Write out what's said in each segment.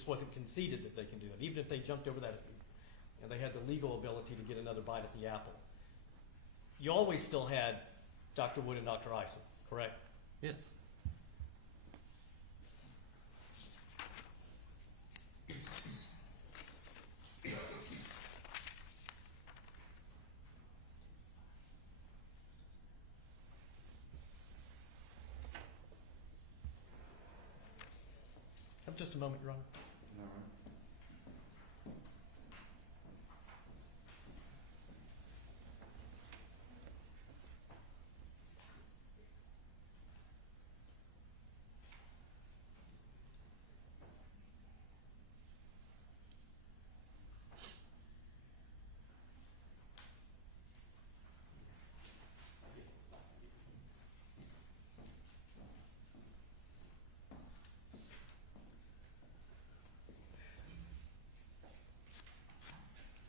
just wasn't conceded that they can do that. Even if they jumped over that, and they had the legal ability to get another bite at the apple. You always still had Dr. Wood and Dr. Ison, correct? Yes. Have just a moment, Your Honor. All right.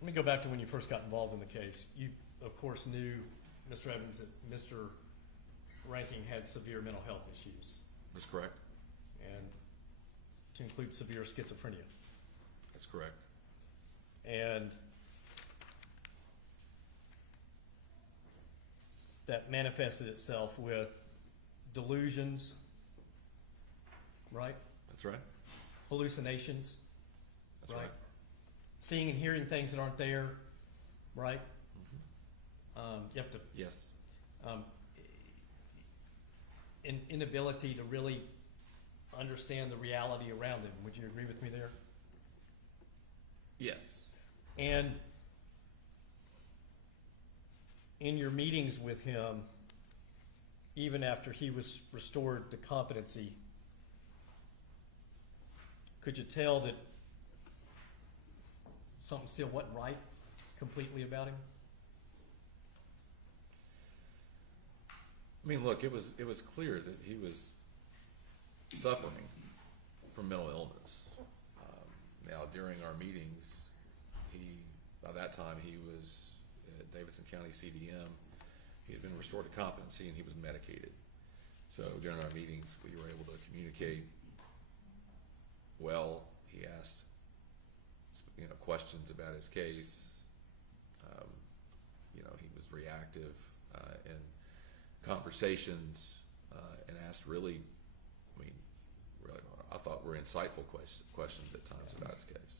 Let me go back to when you first got involved in the case. You, of course, knew, Mr. Evans, that Mr. Reinking had severe mental health issues, That's correct. and to include severe schizophrenia. That's correct. And that manifested itself with delusions, right? That's right. Hallucinations, That's right? right. Seeing and hearing things that aren't there, right? You have to, Yes. inability to really understand the reality around him. Would you agree with me there? Yes. And in your meetings with him, even after he was restored to competency, could you tell that something still wasn't right completely about him? I mean, look, it was clear that he was suffering from mental illness. Now, during our meetings, by that time he was at Davidson County CDM. He had been restored to competency and he was medicated. So during our meetings, we were able to communicate well. He asked, questions about his case. He was reactive in conversations and asked really, I thought were insightful questions at times about his case.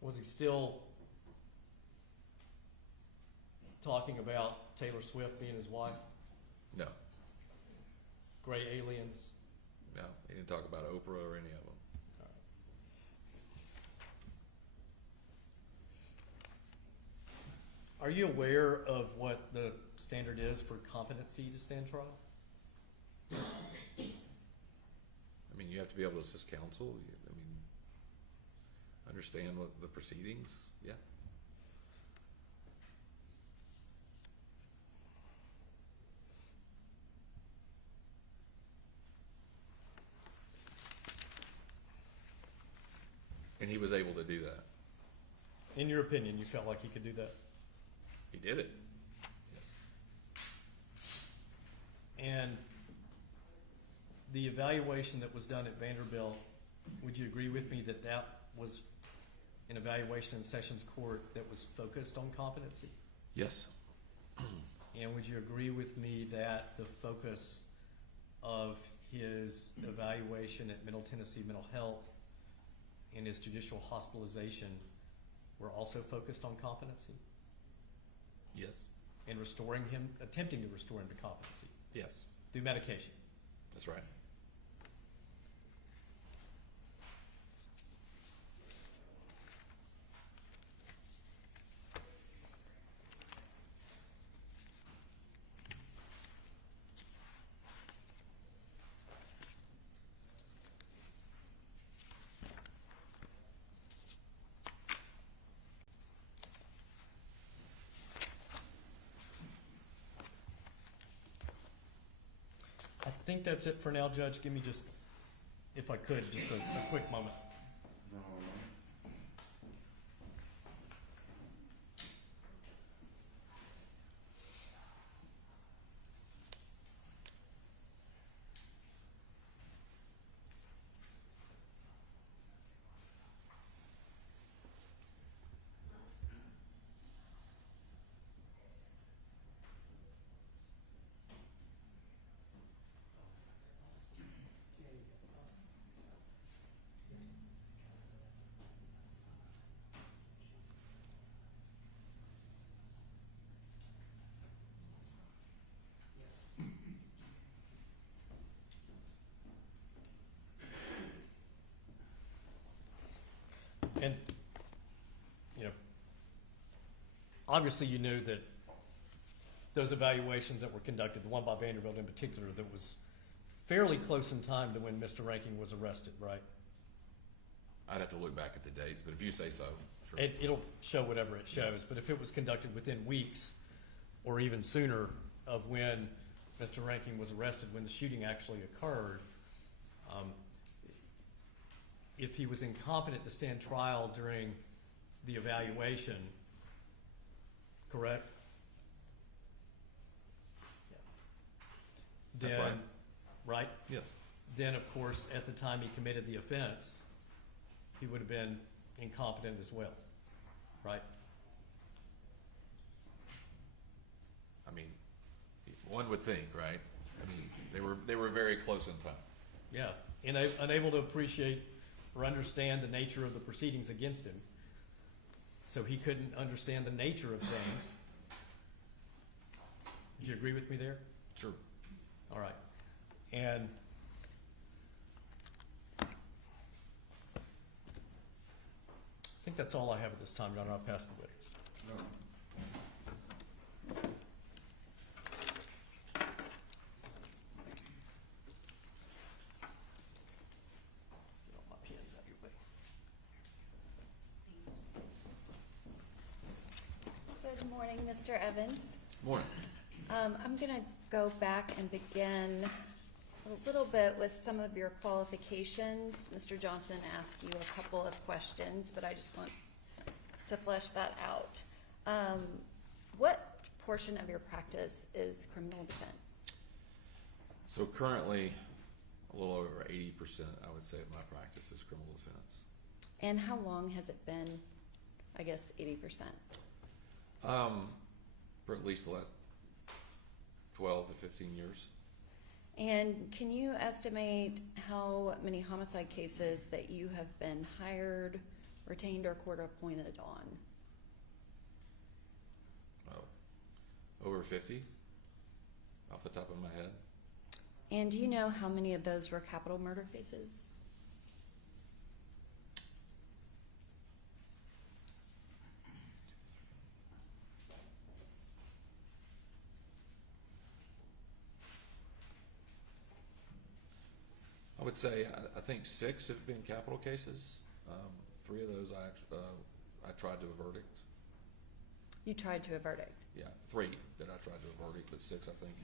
Was he still talking about Taylor Swift being his wife? No, Gray aliens? no, he didn't talk about Oprah or any of them. Are you aware of what the standard is for competency to stand trial? I mean, you have to be able to assist counsel. Understand what the proceedings. Yeah. And he was able to do that. In your opinion, you felt like he could do that? He did it. Yes. And the evaluation that was done at Vanderbilt, would you agree with me that that was an evaluation in Sessions Court that was focused on competency? Yes. And would you agree with me that the focus of his evaluation at Middle Tennessee Mental Health and his judicial hospitalization were also focused on competency Yes. and restoring him, attempting to restore him to competency Yes. through medication? That's right. I think that's it for now, Judge. Give me just, if I could, just a quick moment. No, And, you know, obviously you knew that those evaluations that were conducted, the one by Vanderbilt in particular, that was fairly close in time to when Mr. Reinking was arrested, right? I'd have to look back at the dates, but if you say so, sure. It'll show whatever it shows, but if it was conducted within weeks or even sooner of when Mr. Reinking was arrested, when the shooting actually occurred, if he was incompetent to stand trial during the evaluation, correct? That's Then, right. right? Yes. Then, of course, at the time he committed the offense, he would have been incompetent as well, right? I mean, one would think, right? I mean, they were very close in time. Yeah, unable to appreciate or understand the nature of the proceedings against him. So he couldn't understand the nature of things. Would you agree with me there? Sure. All right. And I think that's all I have at this time, Your Honor. I'll pass the witness. No. Get all my pens out of your way. Good morning, Mr. Evans. Morning. I'm going to go back and begin a little bit with some of your qualifications. Mr. Johnson asked you a couple of questions, but I just want to flesh that out. What portion of your practice is criminal defense? So currently, a little over 80%, I would say, of my practice is criminal defense. And how long has it been, I guess, 80%? For at least the last 12 to 15 years. And can you estimate how many homicide cases that you have been hired, retained, or court appointed on? Oh, over 50 off the top of my head. And do you know how many of those were capital murder cases? I would say I think 6 have been capital cases. 3 of those I tried to a verdict. You tried to a verdict. Yeah, 3 that I tried to a verdict, but 6 I think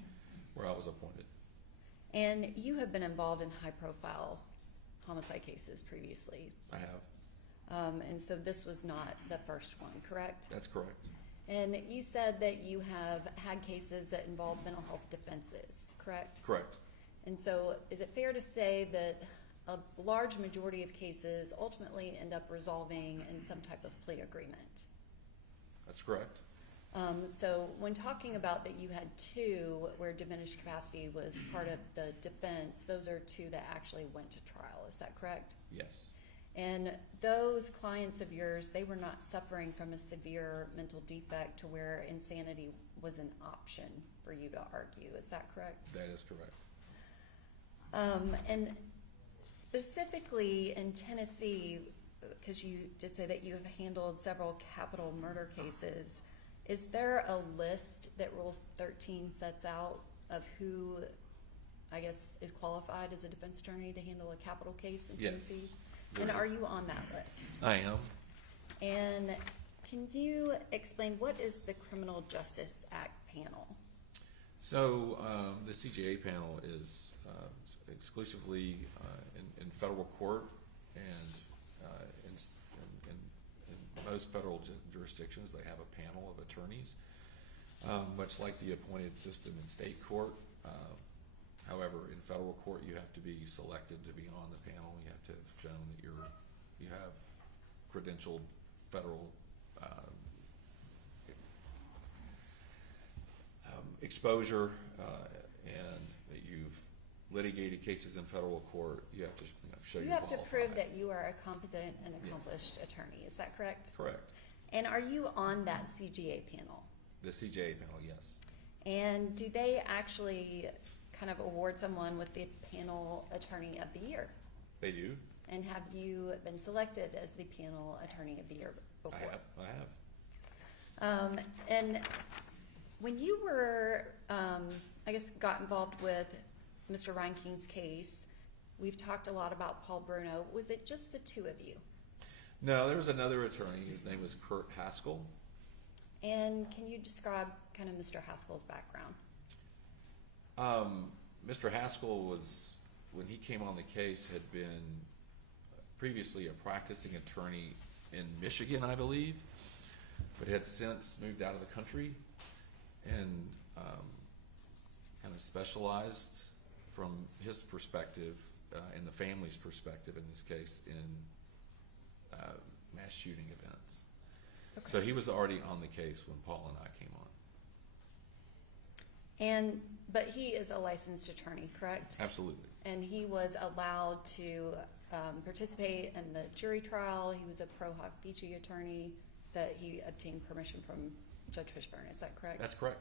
where I was appointed. And you have been involved in high-profile homicide cases previously. I have. And so this was not the first one, correct? That's correct. And you said that you have had cases that involve mental health defenses, correct? Correct. And so is it fair to say that a large majority of cases ultimately end up resolving in some type of plea agreement? That's correct. So when talking about that you had 2 where diminished capacity was part of the defense, those are 2 that actually went to trial, is that correct? Yes. And those clients of yours, they were not suffering from a severe mental defect to where insanity was an option for you to argue, is that correct? That is correct. And specifically in Tennessee, because you did say that you have handled several capital murder cases, is there a list that Rule 13 sets out of who, I guess, is qualified as a defense attorney to handle a capital case in Yes, Tennessee? there And is. are you on that list? I am. And can you explain what is the Criminal Justice Act panel? So the CJA panel is exclusively in federal court and in most federal jurisdictions they have a panel of attorneys, much like the appointed system in state court. However, in federal court you have to be selected to be on the panel. You have to have shown that you have credentialed federal exposure and that you've litigated cases in federal court. You have to show You you're have to qualified. prove that you are a competent and accomplished attorney, is that correct? Correct. And are you on that CGA panel? The CJA panel, yes. And do they actually kind of award someone with the panel attorney of the year? They do. And have you been selected as the panel attorney of the year before? I have. And when you were, I guess, got involved with Mr. Reinking's case, we've talked a lot about Paul Bruno. Was it just the two of you? No, there was another attorney. His name was Kurt Haskell. And can you describe kind of Mr. Haskell's background? Mr. Haskell was, when he came on the case, had been previously a practicing attorney in Michigan, I believe, but had since moved out of the country and kind of specialized from his perspective and the family's perspective in this case in mass shooting events. Okay. So he was already on the case when Paul and I came on. But he is a licensed attorney, correct? Absolutely. And he was allowed to participate in the jury trial. He was a pro hoc vice attorney that he obtained permission from Judge Fishburne. Is that correct? That's correct.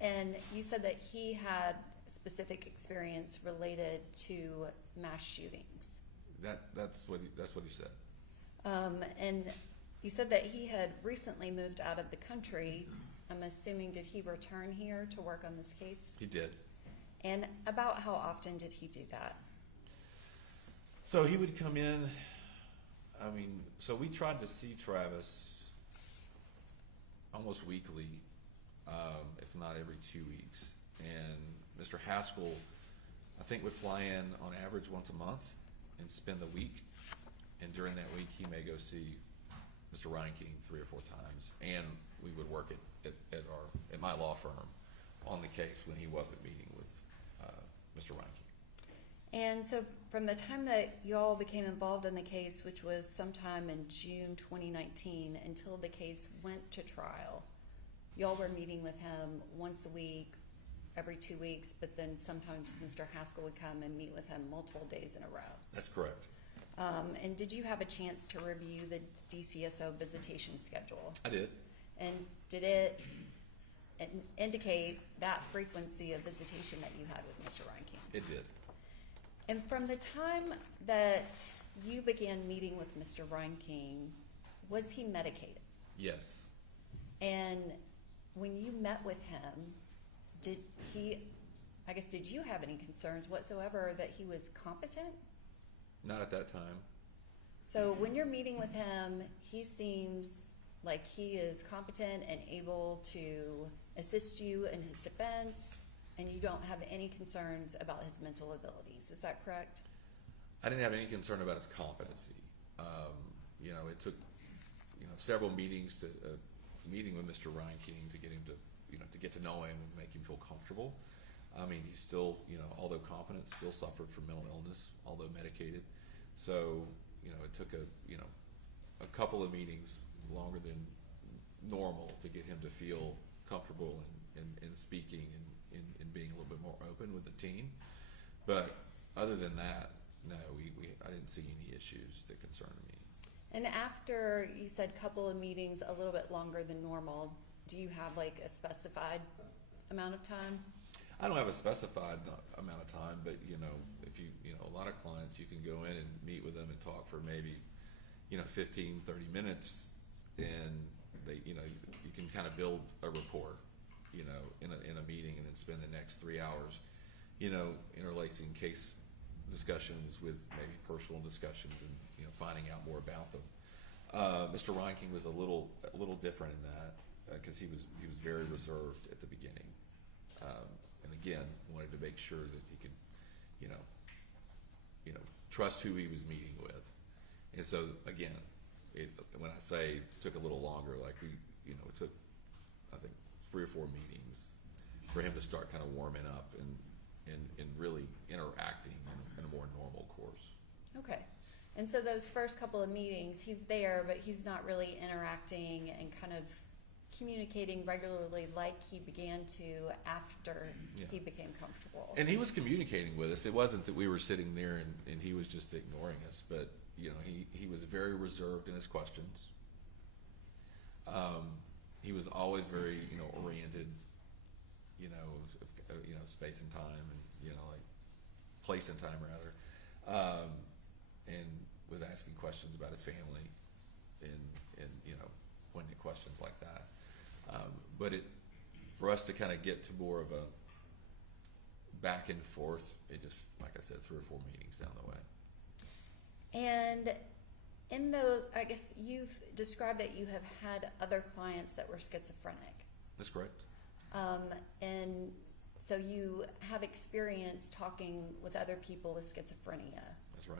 And you said that he had specific experience related to mass shootings. That's what he said. And you said that he had recently moved out of the country. I'm assuming, did he return here to work on this case? He did. And about how often did he do that? So he would come in, so we tried to see Travis almost weekly, if not every 2 weeks. And Mr. Haskell, I think, would fly in on average once a month and spend the week. And during that week, he may go see Mr. Reinking 3 or 4 times. And we would work at my law firm on the case when he wasn't meeting with Mr. Reinking. And so from the time that y'all became involved in the case, which was sometime in June 2019, until the case went to trial, y'all were meeting with him once a week, every 2 weeks, but then sometimes Mr. Haskell would come and meet with him multiple days in a row. That's correct. And did you have a chance to review the DCSO visitation schedule? I did. And did it indicate that frequency of visitation that you had with Mr. Reinking? It did. And from the time that you began meeting with Mr. Reinking, was he medicated? Yes. And when you met with him, did you have any concerns whatsoever that he was competent? Not at that time. So when you're meeting with him, he seems like he is competent and able to assist you in his defense, and you don't have any concerns about his mental abilities. Is that correct? I didn't have any concern about his competency. It took several meetings meeting with Mr. Reinking to get him to get to know him and make him feel comfortable. He still, although competent, still suffered from mental illness, although medicated. So, it took a couple of meetings longer than normal to get him to feel comfortable in speaking and being a little bit more open with the team. But other than that, no, I didn't see any issues that concerned me. And after you said couple of meetings, a little bit longer than normal, do you have like a specified amount of time? I don't have a specified amount of time, but if you a lot of clients, you can go in and meet with them and talk for maybe 15, 30 minutes, and they you can kind of build a rapport in a meeting, and then spend the next 3 hours interlacing case discussions with maybe personal discussions and finding out more about them. Mr. Reinking was a little different in that because he was very reserved at the beginning. And again, wanted to make sure that he could, trust who he was meeting with. And so again, when I say it took a little longer, like it took, I think, 3 or 4 meetings for him to start kind of warming up and really interacting in a more normal course. Okay. And so those first couple of meetings, he's there, but he's not really interacting and kind of communicating regularly like he began to after he became comfortable. And he was communicating with us. It wasn't that we were sitting there and he was just ignoring us, but he was very reserved in his questions. He was always very oriented, space and time, and like place and time rather. and was asking questions about his family and you know, poignant questions like that. But for us to kind of get to more of a back and forth, it just, like I said, 3 or 4 meetings down the way. And in those, I guess you've described that you have had other clients that were schizophrenic. That's correct. And so you have experience talking with other people with schizophrenia. That's right.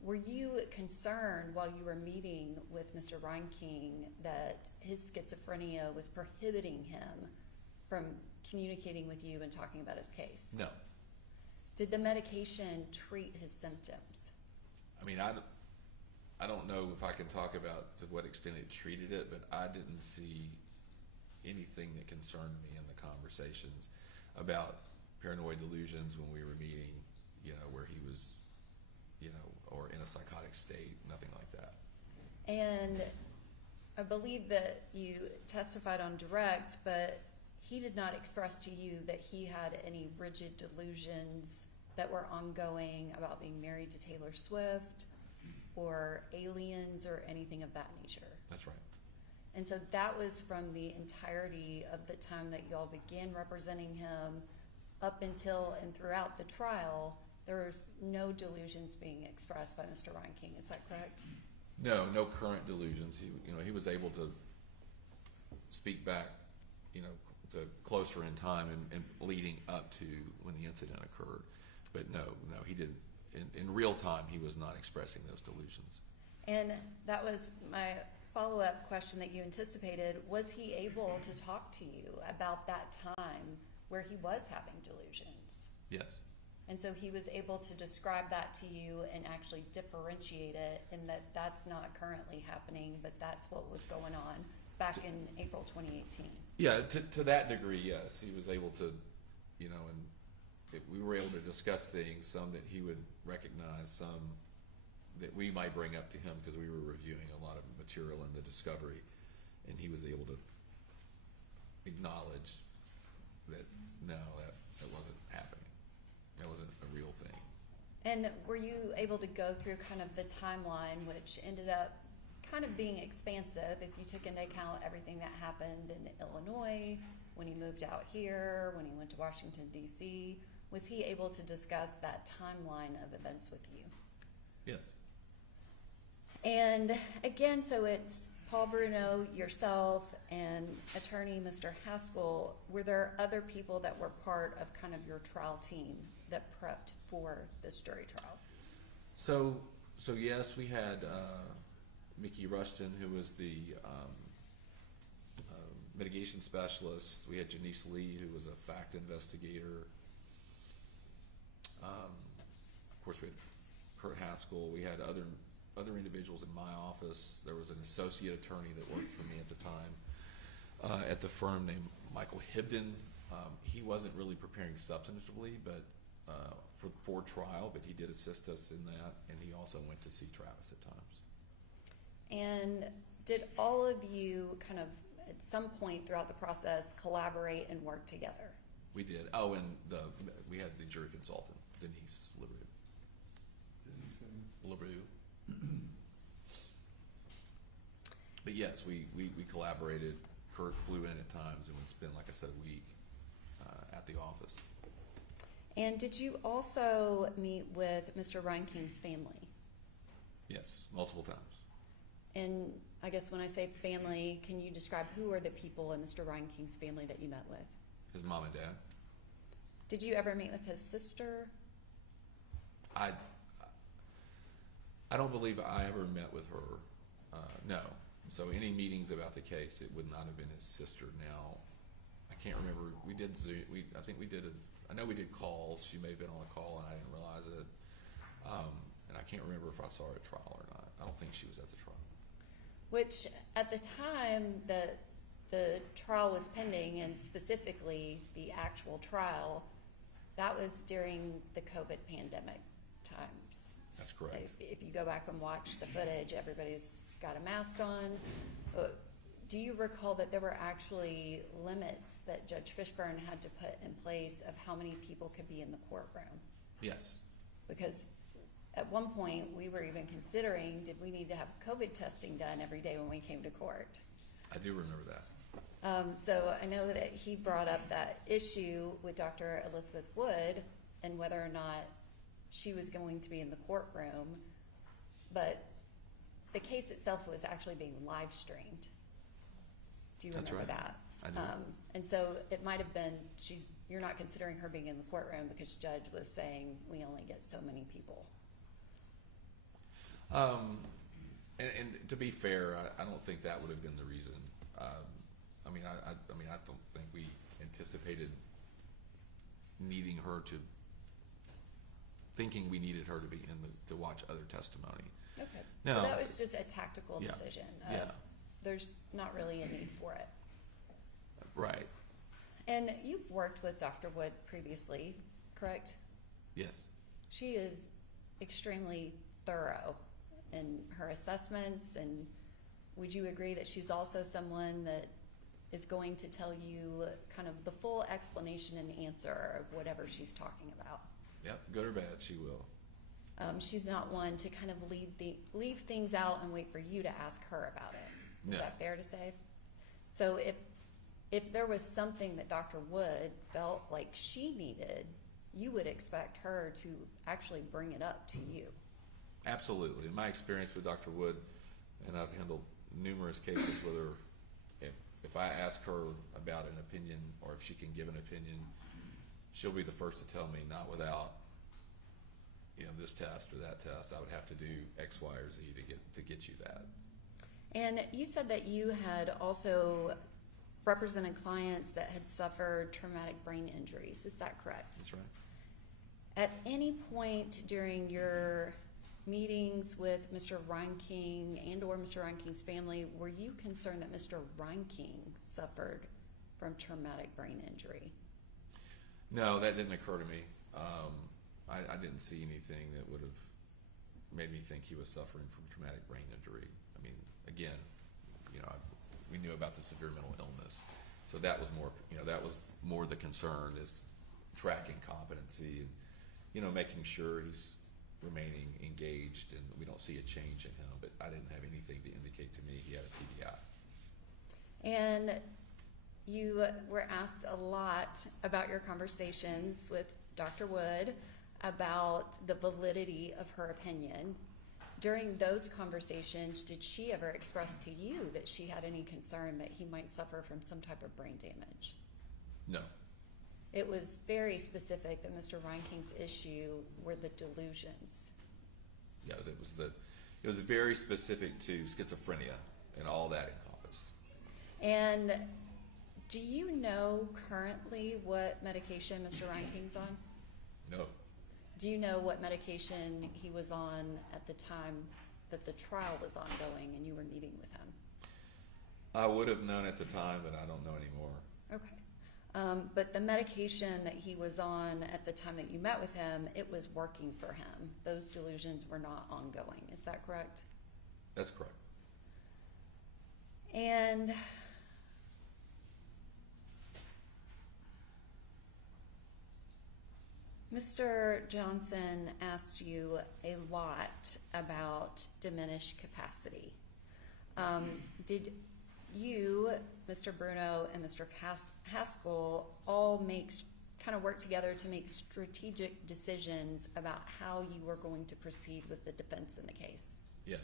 Were you concerned while you were meeting with Mr. Reinking that his schizophrenia was prohibiting him from communicating with you and talking about his case? No. Did the medication treat his symptoms? I mean, I don't know if I can talk about to what extent it treated it, but I didn't see anything that concerned me in the conversations about paranoid delusions when we were meeting, you know, where he was, you know, or in a psychotic state, nothing like that. And I believe that you testified on direct, but he did not express to you that he had any rigid delusions that were ongoing about being married to Taylor Swift or aliens or anything of that nature. That's right. And so that was from the entirety of the time that y'all began representing him up until and throughout the trial. There was no delusions being expressed by Mr. Reinking. Is that correct? No current delusions. He was able to speak back, you know, to closer in time and leading up to when the incident occurred. But no, he didn't. In real time, he was not expressing those delusions. And that was my follow-up question that you anticipated. Was he able to talk to you about that time where he was having delusions? Yes. And so he was able to describe that to you and actually differentiate it, and that that's not currently happening, but that's what was going on back in April 2018. Yeah, to that degree, yes. He was able to, you know, and we were able to discuss things, some that he would recognize, some that we might bring up to him because we were reviewing a lot of material in the discovery, and he was able to acknowledge that no, that wasn't happening. That wasn't a real thing. And were you able to go through kind of the timeline, which ended up kind of being expansive if you took into account everything that happened in Illinois, when he moved out here, when he went to Washington, D.C.? Was he able to discuss that timeline of events with you? Yes. And again, so it's Paul Bruno, yourself, and attorney Mr. Haskell. Were there other people that were part of kind of your trial team that prepped for this jury trial? So yes, we had Mickey Rushton, who was the mitigation specialist. We had Janice Lee, who was a fact investigator. Of course, we had Kurt Haskell. We had other individuals in my office. There was an associate attorney that worked for me at the time at the firm named Michael Hibden. He wasn't really preparing substantively, but for trial, but he did assist us in that, and he also went to see Travis at times. And did all of you kind of at some point throughout the process collaborate and work together? We did. Oh, and we had the jury consultant, Denise LaRue. But yes, we collaborated. Kurt flew in at times and would spend, like I said, a week at the office. And did you also meet with Mr. Reinking's family? Yes, multiple times. And I guess when I say family, can you describe who are the people in Mr. Reinking's family that you met with? His mom and dad. Did you ever meet with his sister? I don't believe I ever met with her. No. So any meetings about the case, it would not have been his sister. Now, I can't remember. We did Zoom. I think we did I know we did calls. She may have been on a call and I didn't realize it. And I can't remember if I saw her at trial or not. I don't think she was at the trial. Which at the time that the trial was pending, and specifically the actual trial, that was during the COVID pandemic times. That's correct. If you go back and watch the footage, everybody's got a mask on. Do you recall that there were actually limits that Judge Fishburne had to put in place of how many people could be in the courtroom? Yes. Because at at one point, we were even considering, did we need to have COVID testing done every day when we came to court? I do remember that. So I know that he brought up that issue with Dr. Elizabeth Wood and whether or not she was going to be in the courtroom, but the case itself was actually being live streamed. Do you That's remember right. that? I do. And so it might have been, you're not considering her being in the courtroom because judge was saying we only get so many people. And to be fair, I don't think that would have been the reason. I mean, I don't think we anticipated thinking we needed her to be to watch other testimony. Okay. No. So that was just a tactical Yeah. decision. Yeah. There's not really a need for it. Right. And you've worked with Dr. Wood previously, correct? Yes. She is extremely thorough in her assessments, and would you agree that she's also someone that is going to tell you kind of the full explanation and answer of whatever she's talking about? Yep. Good or bad, she will. She's not one to kind of leave things out and wait for you to ask her about it. Is No. that fair to say? So if there was something that Dr. Wood felt like she needed, you would expect her to actually bring it up to you. Absolutely. In my experience with Dr. Wood, and I've handled numerous cases with her, if I ask her about an opinion or if she can give an opinion, she'll be the first to tell me, not without, this test or that test. I would have to do X, Y, or Z to get you that. And you said that you had also represented clients that had suffered traumatic brain injuries. Is that correct? That's right. At any point during your meetings with Mr. Reinking and or Mr. Reinking's family, were you concerned that Mr. Reinking suffered from traumatic brain injury? No, that didn't occur to me. I didn't see anything that would have made me think he was suffering from traumatic brain injury. I mean, again, we knew about the severe mental illness, so that was more the concern is tracking competency and making sure he's remaining engaged and we don't see a change in him. But I didn't have anything to indicate to me he had a TBI. And you were asked a lot about your conversations with Dr. Wood about the validity of her opinion. During those conversations, did she ever express to you that she had any concern that he might suffer from some type of brain damage? No. It was very specific that Mr. Reinking's issue were the delusions. Yeah, it was very specific to schizophrenia and all that encompassed. And do you know currently what medication Mr. Reinking's on? No. Do you know what medication he was on at the time that the trial was ongoing and you were meeting with him? I would have known at the time, but I don't know anymore. Okay. But the medication that he was on at the time that you met with him, it was working for him. Those delusions were not ongoing. Is that correct? That's correct. And Mr. Johnson asked you a lot about diminished capacity. Did you, Mr. Bruno, and Mr. Haskell all kind of work together to make strategic decisions about how you were going to proceed with the defense in the case? Yeah.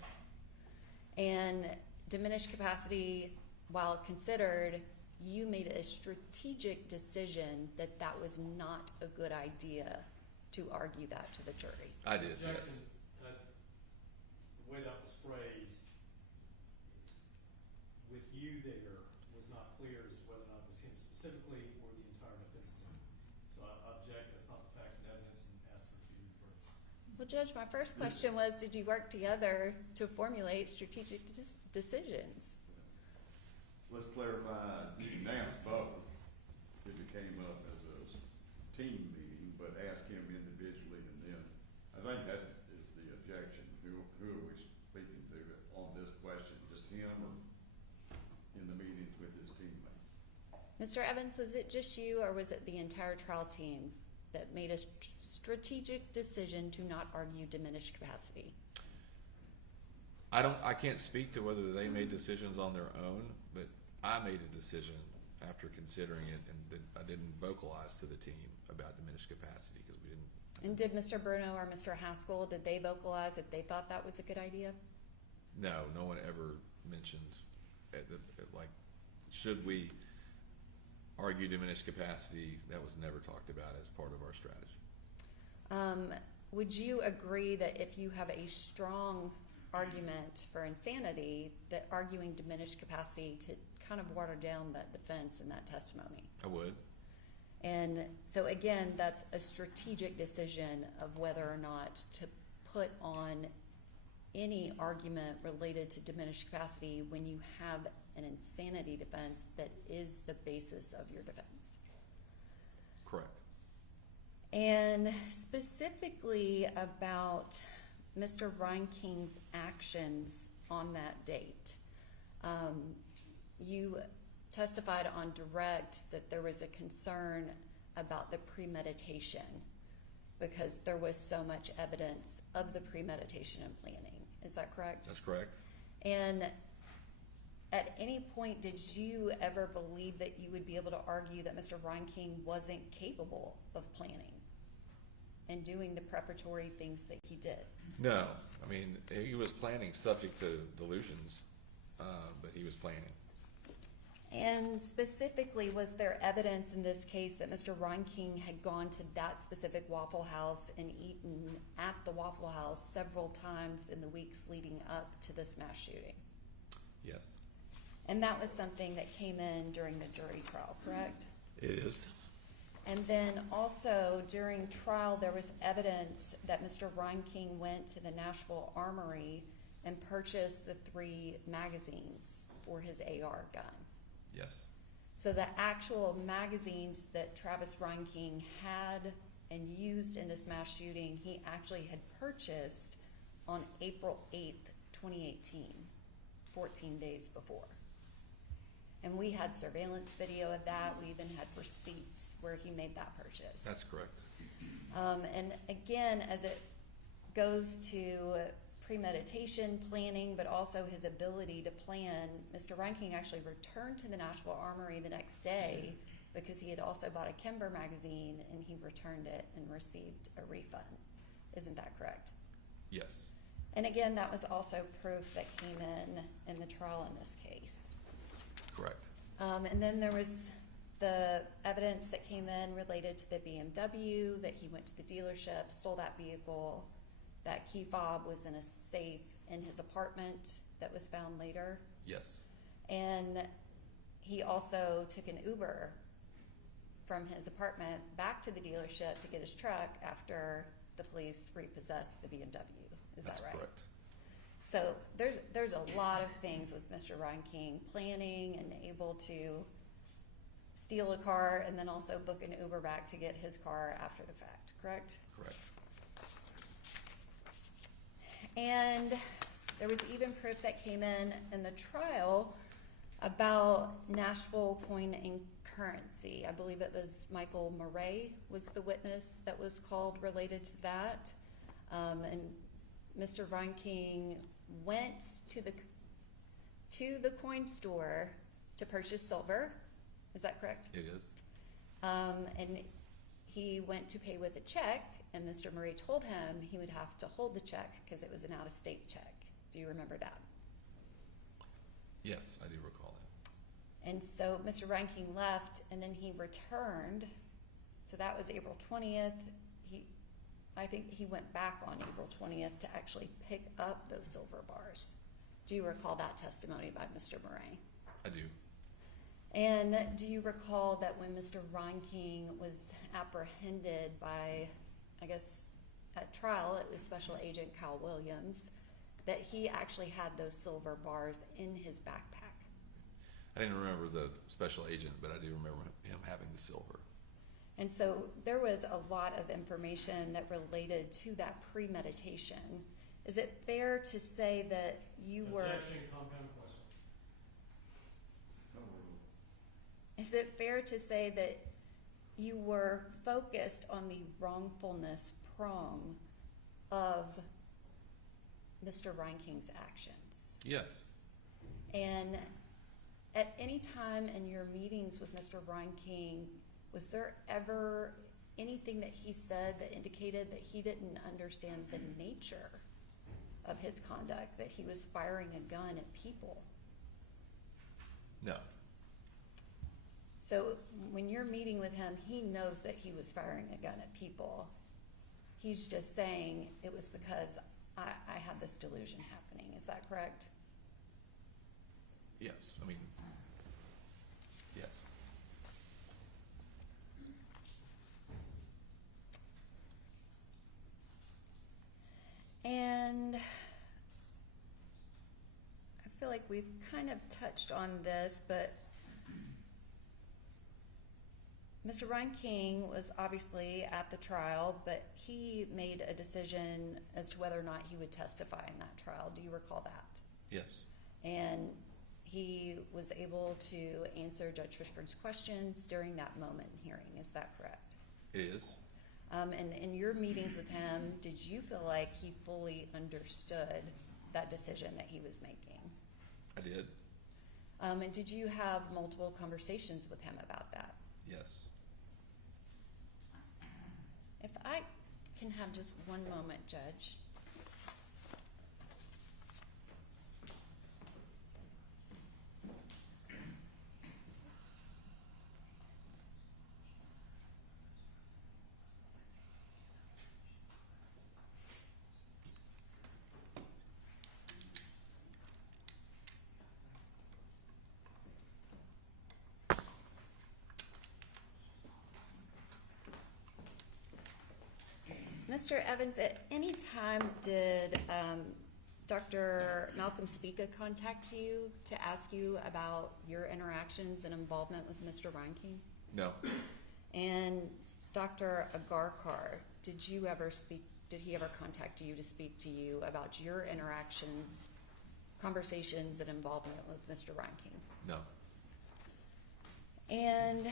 And diminished capacity, while considered, you made a strategic decision that was not a good idea to argue that to the jury. I did, yes. Jackson, the way that was phrased, with you there, was not clear as to whether or not it was him specifically or the entire defense team. So I object, that's not the facts and evidence, and ask for it to be rephrased. Well, Judge, my first question was, did you work together to formulate strategic decisions? Let's clarify, you can ask both if it came up as a team meeting, but ask him individually and then, I think that is the objection. Who are we speaking to on this question? Just him or in the meetings with his teammates? Mr. Evans, was it just you or was it the entire trial team that made a strategic decision to not argue diminished capacity? I can't speak to whether they made decisions on their own, but I made a decision after considering it, and I didn't vocalize to the team about diminished capacity because we didn't. And did Mr. Bruno or Mr. Haskell, did they vocalize that they thought that was a good idea? No, no one ever mentioned like, should we argue diminished capacity? That was never talked about as part of our strategy. Would you agree that if you have a strong argument for insanity, that arguing diminished capacity could kind of water down that defense in that testimony? I would. And so again, that's a strategic decision of whether or not to put on any argument related to diminished capacity when you have an insanity defense that is the basis of your defense. Correct. And specifically about Mr. Reinking's actions on that date. You testified on direct that there was a concern about the premeditation because there was so much evidence of the premeditation and planning. Is that correct? That's correct. And at any point, did you ever believe that you would be able to argue that Mr. Reinking wasn't capable of planning and doing the preparatory things that he did? No, I mean, he was planning subject to delusions, but he was planning. And specifically, was there evidence in this case that Mr. Reinking had gone to that specific Waffle House and eaten at the Waffle House several times in the weeks leading up to this mass shooting? Yes. And that was something that came in during the jury trial, correct? It is. And then also during trial, there was evidence that Mr. Reinking went to the Nashville Armory and purchased the 3 magazines for his AR gun. Yes. So the actual magazines that Travis Reinking had and used in this mass shooting, he actually had purchased on April 8th, 2018, 14 days before. And we had surveillance video of that. We even had receipts where he made that purchase. That's correct. And again, as it goes to premeditation, planning, but also his ability to plan, Mr. Reinking actually returned to the Nashville Armory the next day because he had also bought a Kimber magazine and he returned it and received a refund. Isn't that correct? Yes. And again, that was also proof that came in the trial in this case. Correct. And then there was the evidence that came in related to the BMW, that he went to the dealership, stole that vehicle, that key fob was in a safe in his apartment that was found later. Yes. And he also took an Uber from his apartment back to the dealership to get his truck after the police repossessed the BMW. Is That's that right? correct. So there's a lot of things with Mr. Reinking, planning and able to steal a car and then also book an Uber back to get his car after the fact, correct? Correct. And there was even proof that came in the trial about Nashville coin and currency. I believe it was Michael Murray was the witness that was called related to that. And Mr. Reinking went to the coin store to purchase silver. Is that correct? It is. And he went to pay with a check, and Mr. Murray told him he would have to hold the check because it was an out-of-state check. Do you remember that? Yes, I do recall that. And so Mr. Reinking left, and then he returned. So that was April 20th. I think he went back on April 20th to actually pick up those silver bars. Do you recall that testimony by Mr. Murray? I do. And do you recall that when Mr. Reinking was apprehended by, I guess, at trial, it was Special Agent Kyle Williams, that he actually had those silver bars in his backpack? I didn't remember the special agent, but I do remember him having the silver. And so there was a lot of information that related to that premeditation. Is it fair to say that you were... Objection, compound question. Is it fair to say that you were focused on the wrongfulness prong of Mr. Reinking's actions. Yes. And at any time in your meetings with Mr. Reinking, was there ever anything that he said that indicated that he didn't understand the nature of his conduct, that he was firing a gun at people? No. So when you're meeting with him, he knows that he was firing a gun at people. He's just saying it was because I had this delusion happening. Is that correct? Yes. I mean, yes. And I feel like we've kind of touched on this, but Mr. Reinking was obviously at the trial, but he made a decision as to whether or not he would testify in that trial. Do you recall that? Yes. And he was able to answer Judge Fishburne's questions during that moment in hearing. Is that correct? It is. And in your meetings with him, did you feel like he fully understood that decision that he was making? I did. And did you have multiple conversations with him about that? Yes. If I can have just one moment, Judge. Mr. Evans, at any time did Dr. Malcolm Spica contact you to ask you about your interactions and involvement with Mr. Reinking? No. And Dr. Agarkar, did he ever contact you to speak to you about your interactions, conversations, and involvement with Mr. Reinking? No. And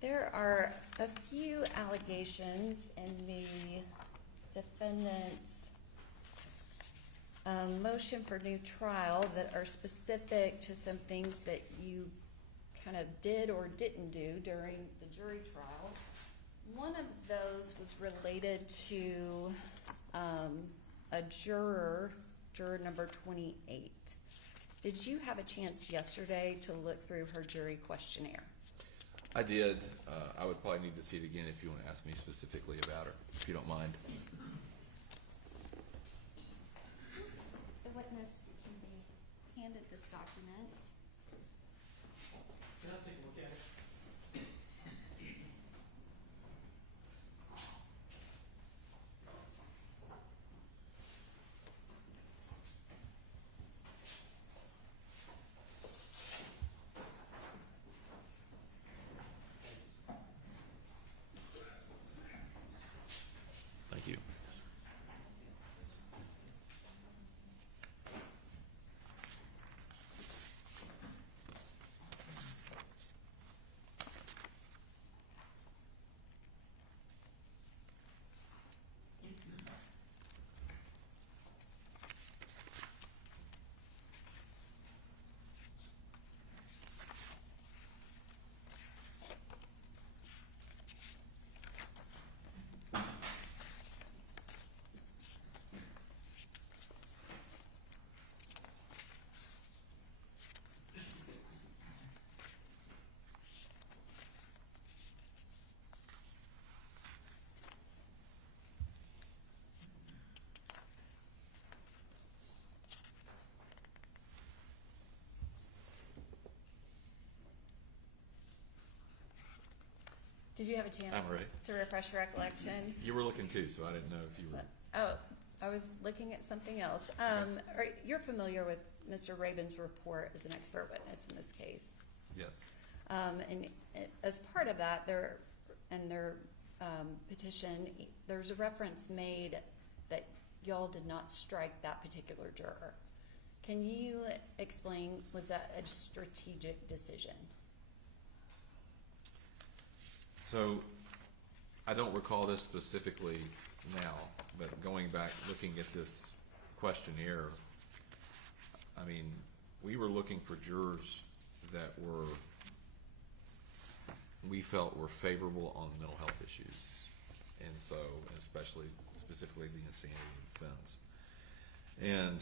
there are a few allegations in the defendant's motion for new trial that are specific to some things that you kind of did or didn't do during the jury trial. One of those was related to a juror number 28. Did you have a chance yesterday to look through her jury questionnaire? I did. I would probably need to see it again if you want to ask me specifically about her, if you don't mind. The witness can be handed this document. Can I take a look at it? Thank you. Did you have a chance I'm ready. to refresh recollection? You were looking too, so I didn't know if you were. Oh, I was looking at something else. You're familiar with Mr. Rabin's report as an expert witness in this case. Yes. And as part of that, their petition, there's a reference made that y'all did not strike that particular juror. Can you explain, was that a strategic decision? So, I don't recall this specifically now, but going back, looking at this questionnaire, I mean, we were looking for jurors that we felt were favorable on mental health issues. And so, especially, specifically the insanity defense. And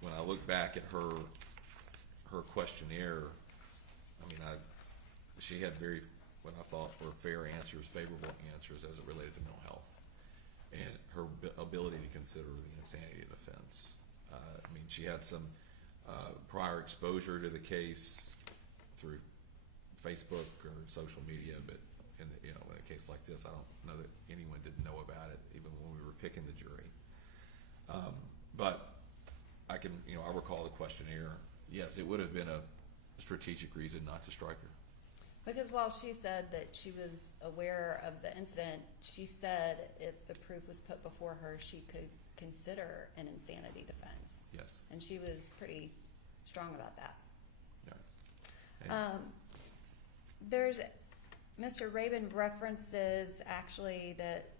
when I look back at her questionnaire, I mean, she had what I thought were fair answers, favorable answers as it related to mental health, and her ability to consider the insanity defense. I mean, she had some prior exposure to the case through Facebook or social media, but in a case like this, I don't know that anyone didn't know about it, even when we were picking the jury. But I recall the questionnaire. Yes, it would have been a strategic reason not to strike her. Because while she said that she was aware of the incident, she said if the proof was put before her, she could consider an insanity defense. Yes. And she was pretty strong about that. Yeah. There's, Mr. Rabin references actually that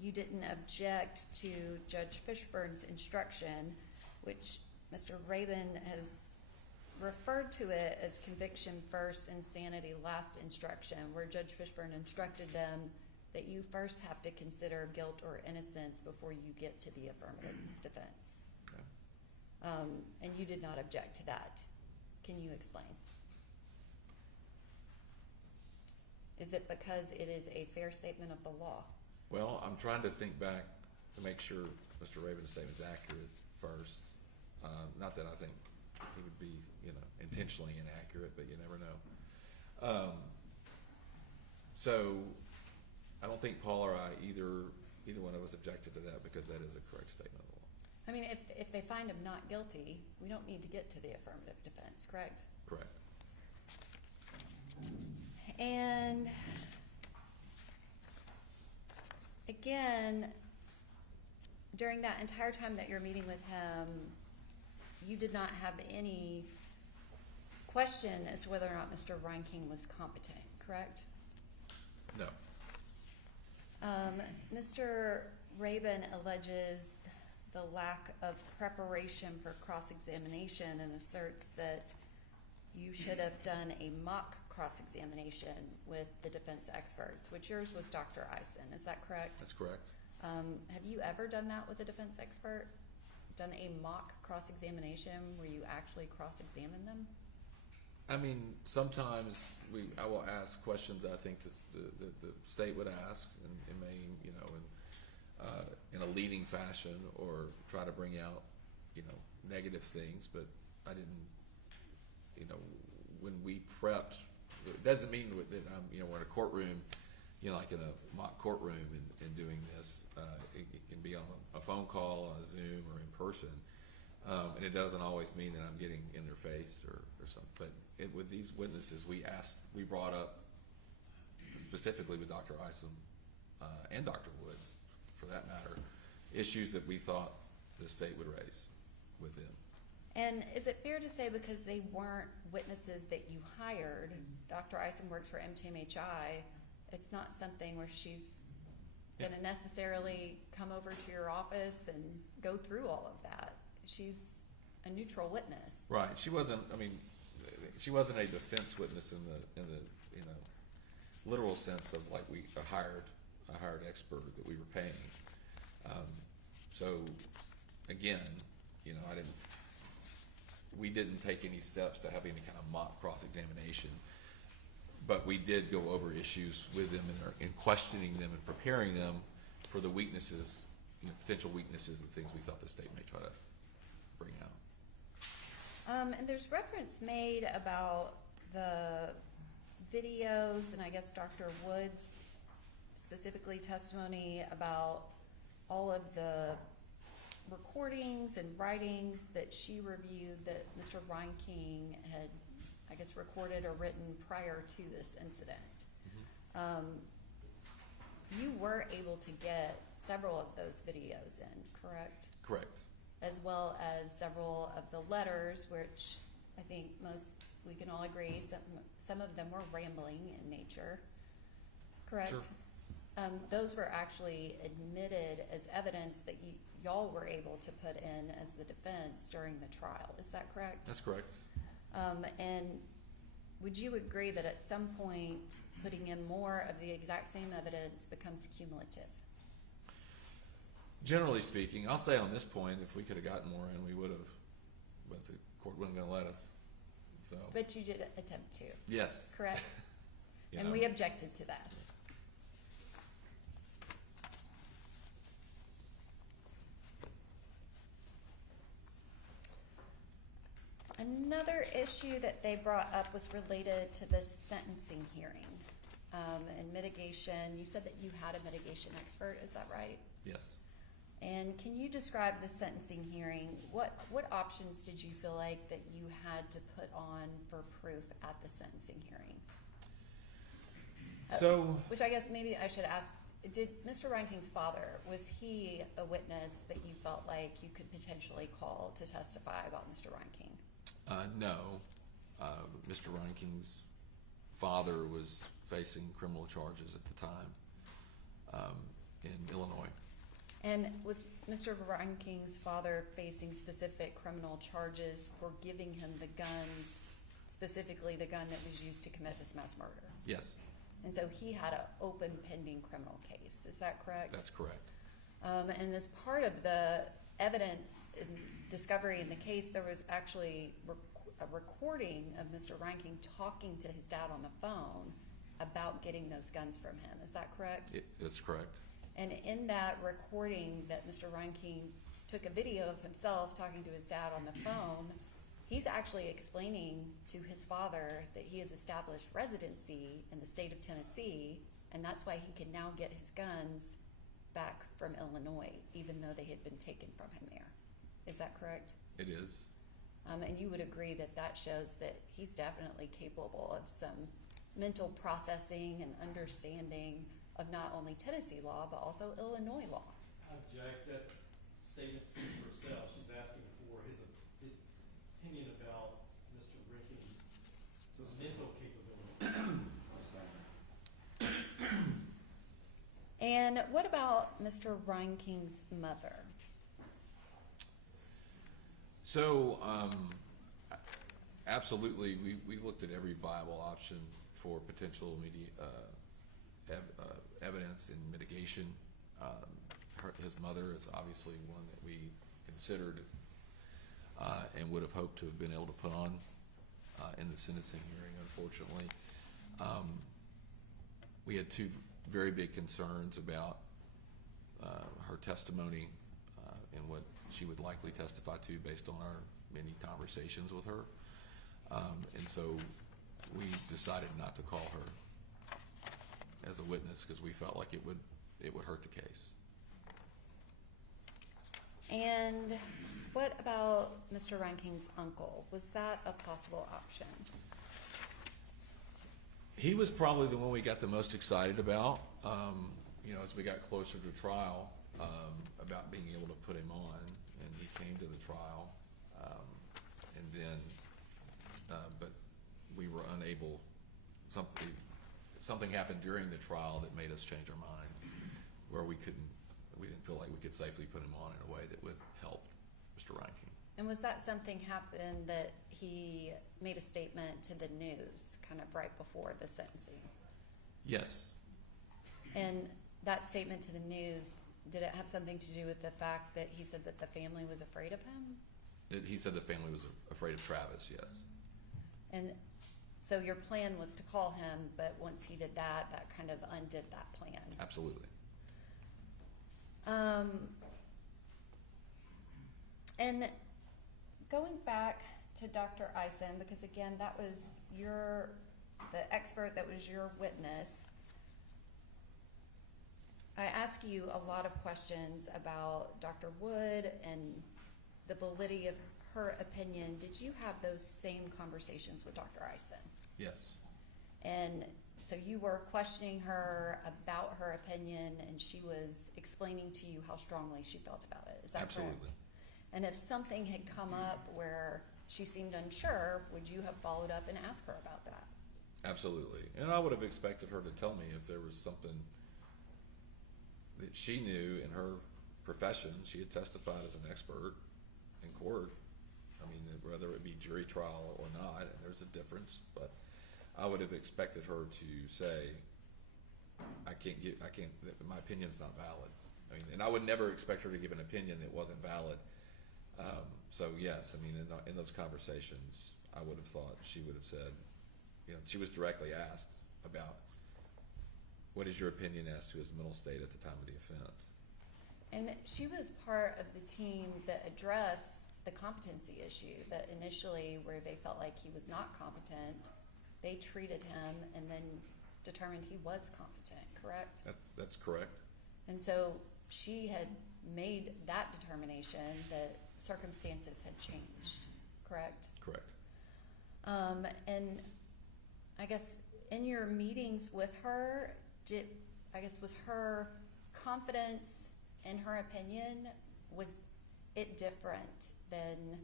you didn't object to Judge Fishburne's instruction, which Mr. Rabin has referred to it as conviction first, insanity last instruction, where Judge Fishburne instructed them that you first have to consider guilt or innocence before you get to the affirmative defense. Okay. And you did not object to that. Can you explain? Is it because it is a fair statement of the law? Well, I'm trying to think back to make sure Mr. Rabin's statement's accurate first. Not that I think he would be, intentionally inaccurate, but you never know. So I don't think Paul or I either one of us objected to that, because that is a correct statement of the law. I mean, if they find him not guilty, we don't need to get to the affirmative defense, correct? Correct. And again, during that entire time that you're meeting with him, you did not have any question as to whether or not Mr. Reinking was competent, correct? No. Mr. Rabin alleges the lack of preparation for cross-examination and asserts that you should have done a mock cross-examination with the defense experts, which yours was Dr. Eisen. Is that correct? That's correct. Have you ever done that with a defense expert? Done a mock cross-examination where you actually cross-examine them? I mean, sometimes I will ask questions I think the state would ask, and may, in a leading fashion, or try to bring out, negative things. But I didn't, when we prepped, it doesn't mean that I'm, we're in a courtroom, like in a mock courtroom and doing this. It can be on a phone call, on a Zoom, or in person. And it doesn't always mean that I'm getting in their face or something. But with these witnesses, we brought up, specifically with Dr. Isom and Dr. Wood, for that matter, issues that we thought the state would raise with them. And is it fair to say, because they weren't witnesses that you hired, Dr. Isom works for MTMHI, it's not something where she's going to necessarily come over to your office and go through all of that? She's a neutral witness. Right. She wasn't a defense witness in the literal sense of like a hired expert that we were paying. So again, we didn't take any steps to have any kind of mock cross-examination, but we did go over issues with them in questioning them and preparing them for the weaknesses, potential weaknesses and things we thought the state may try to bring out. And there's reference made about the videos, and I guess Dr. Wood's specifically testimony about all of the recordings and writings that she reviewed that Mr. Reinking had, I guess, recorded or written prior to this incident. Mm-hmm. You were able to get several of those videos in, correct? Correct. as well as several of the letters, which I think we can all agree, some of them were rambling in nature, correct? Sure. Those were actually admitted as evidence that y'all were able to put in as the defense during the trial. Is that correct? That's correct. And would you agree that at some point, putting in more of the exact same evidence becomes cumulative? Generally speaking, I'll say on this point, if we could have gotten more in, we would have, but the court wasn't going to let us. So. But you did attempt to, Yes. correct? You And know. we objected to that. Another issue that they brought up was related to the sentencing hearing and mitigation. You said that you had a mitigation expert, is that right? Yes. And can you describe the sentencing hearing? What options did you feel like that you had to put on for proof at the sentencing hearing? So. Which I guess maybe I should ask, did Mr. Reinking's father, was he a witness that you felt like you could potentially call to testify about Mr. Reinking? No. Mr. Reinking's father was facing criminal charges at the time in Illinois. And was Mr. Reinking's father facing specific criminal charges for giving him the guns, specifically the gun that was used to commit this mass murder? Yes. And so he had an open pending criminal case, is that correct? That's correct. And as part of the evidence and discovery in the case, there was actually a recording of Mr. Reinking talking to his dad on the phone about getting those guns from him. Is that correct? That's correct. And in that recording that Mr. Reinking took a video of himself talking to his dad on the phone, he's actually explaining to his father that he has established residency in the state of Tennessee, and that's why he can now get his guns back from Illinois, even though they had been taken from him there. Is that correct? It is. And you would agree that that shows that he's definitely capable of some mental processing and understanding of not only Tennessee law, but also Illinois law. I object. That statement speaks for itself. She's asking for his opinion about Mr. Rickens' mental capability. And what about Mr. Reinking's mother? So, absolutely, we looked at every viable option for potential evidence in mitigation. His mother is obviously one that we considered and would have hoped to have been able to put on in the sentencing hearing. Unfortunately, we had two very big concerns about her testimony and what she would likely testify to based on our many conversations with her. And so we decided not to call her as a witness because we felt like it would hurt the case. And what about Mr. Reinking's uncle? Was that a possible option? He was probably the one we got the most excited about, as we got closer to trial, about being able to put him on, and he came to the trial, and then, but we were unable, something happened during the trial that made us change our mind, where we didn't feel like we could safely put him on in a way that would help Mr. Reinking. And was that something happened that he made a statement to the news kind of right before the sentencing? Yes. And that statement to the news, did it have something to do with the fact that he said that the family was afraid of him? He said the family was afraid of Travis, yes. And so your plan was to call him, but once he did that, that kind of undid that plan. Absolutely. And going back to Dr. Eisen, because again, that was the expert that was your witness, I asked you a lot of questions about Dr. Wood and the validity of her opinion. Did you have those same conversations with Dr. Eisen? Yes. And so you were questioning her about her opinion, and she was explaining to you how strongly she felt about it. Is that Absolutely. correct? And if something had come up where she seemed unsure, would you have followed up and asked her about that? Absolutely. And I would have expected her to tell me if there was something that she knew in her profession. She had testified as an expert in court. I mean, whether it be jury trial or not, and there's a difference, but I would have expected her to say, my opinion's not valid. I mean, and I would never expect her to give an opinion that wasn't valid. So yes, I mean, in those conversations, I would have thought she would have said, she was directly asked about what is your opinion as to his mental state at the time of the offense. And she was part of the team that addressed the competency issue, that initially where they felt like he was not competent, they treated him and then determined he was competent, correct? That's correct. And so she had made that determination that circumstances had changed, correct? Correct. And I guess in your meetings with her, was her confidence in her opinion, was it different than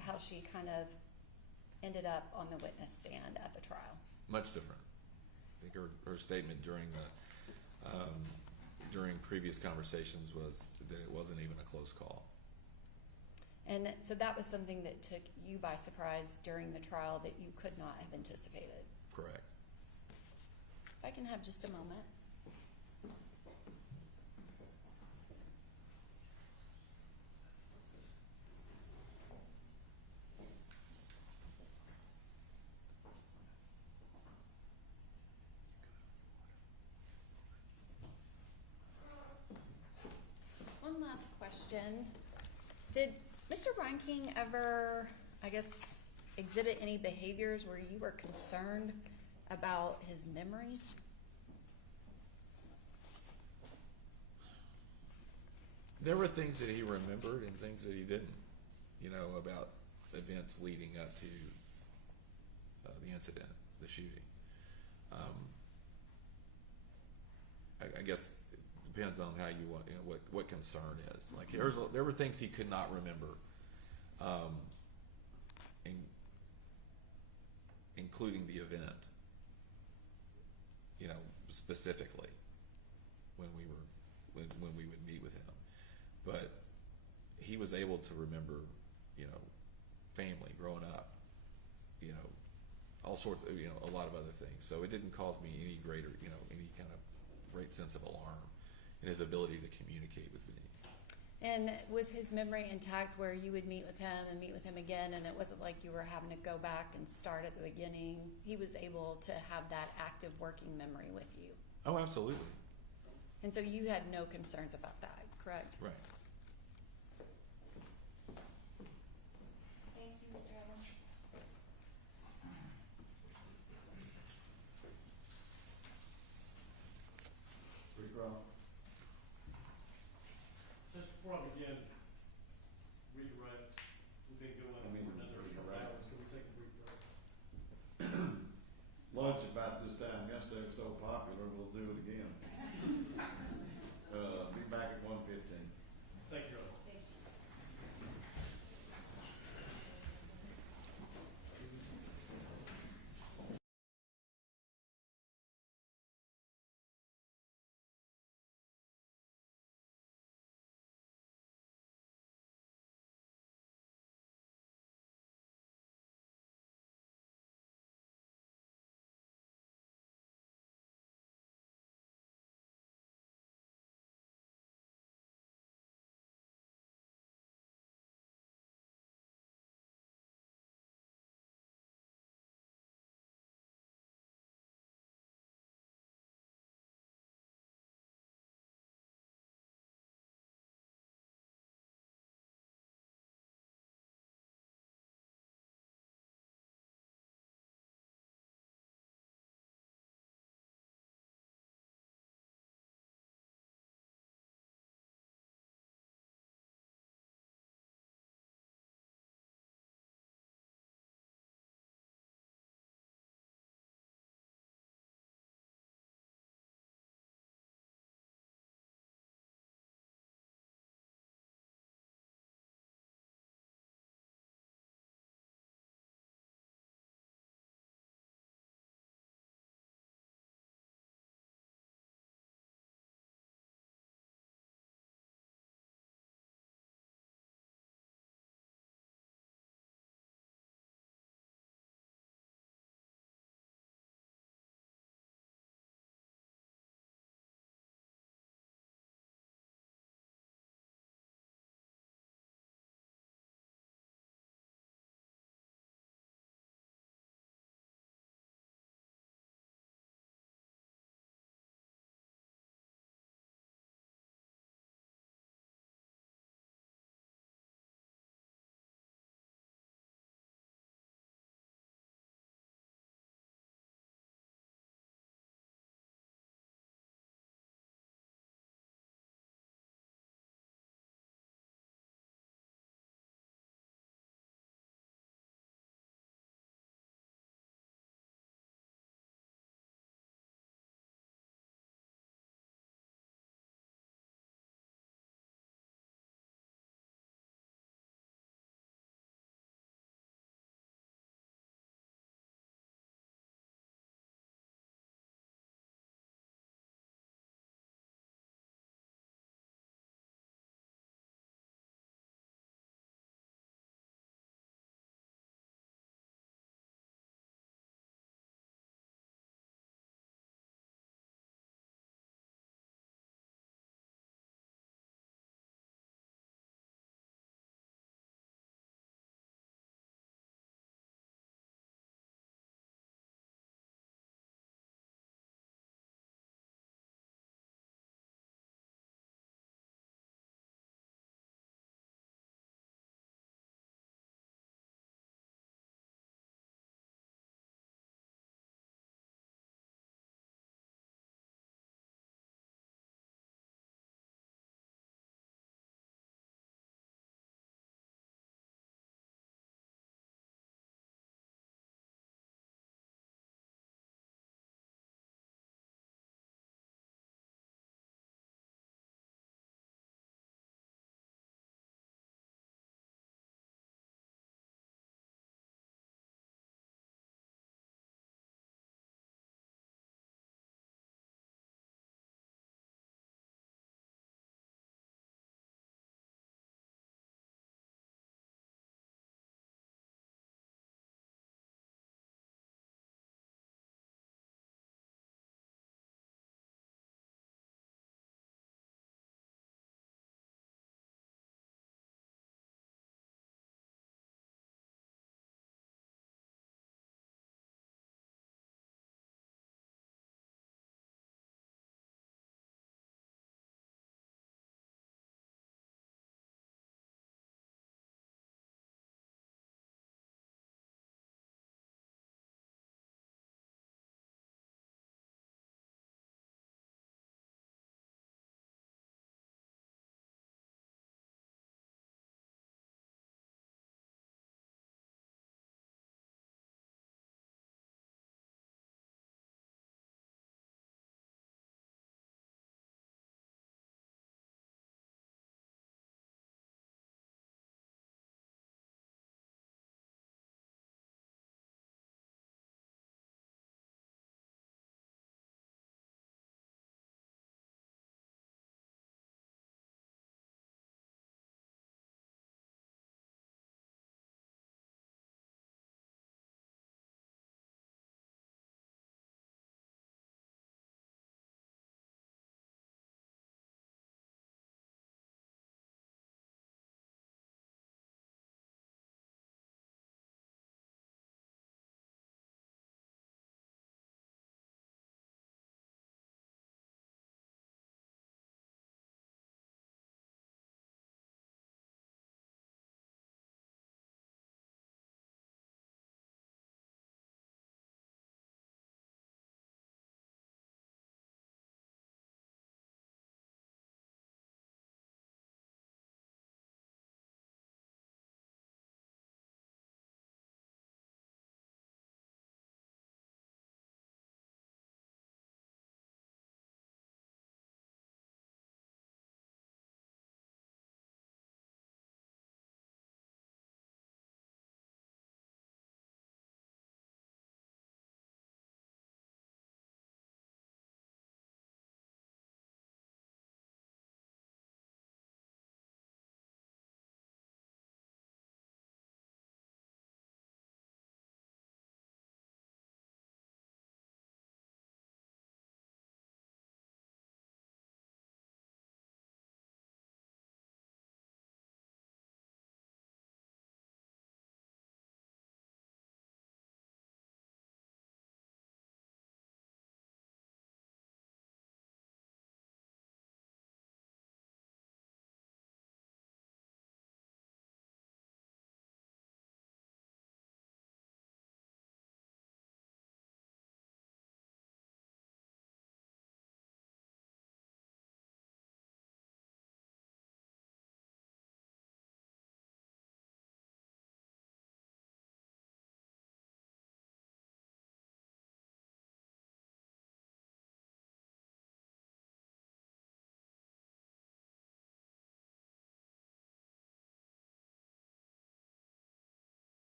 how she kind of ended up on the witness stand at the trial? Much different. I think her statement during previous conversations was that it wasn't even a close call. And so that was something that took you by surprise during the trial that you could not have anticipated. Correct. If I can have just a moment. One last question. Did Mr. Reinking ever, exhibit any behaviors where you were concerned about his memory? There were things that he remembered and things that he didn't, about events leading up to the incident, the shooting. I guess it depends on how you want, what concern is. Like there were things he could not remember, including the event, specifically when we would meet with him. But he was able to remember, family, growing up, all sorts of, a lot of other things. So it didn't cause me any greater, any kind of great sense of alarm in his ability to communicate with me. And was his memory intact where you would meet with him and meet with him again, and it wasn't like you were having to go back and start at the beginning? He was able to have that active working memory with you. Oh, absolutely. And so you had no concerns about that, correct? Right. Thank you, Mr. Evans. Just before I begin, redirect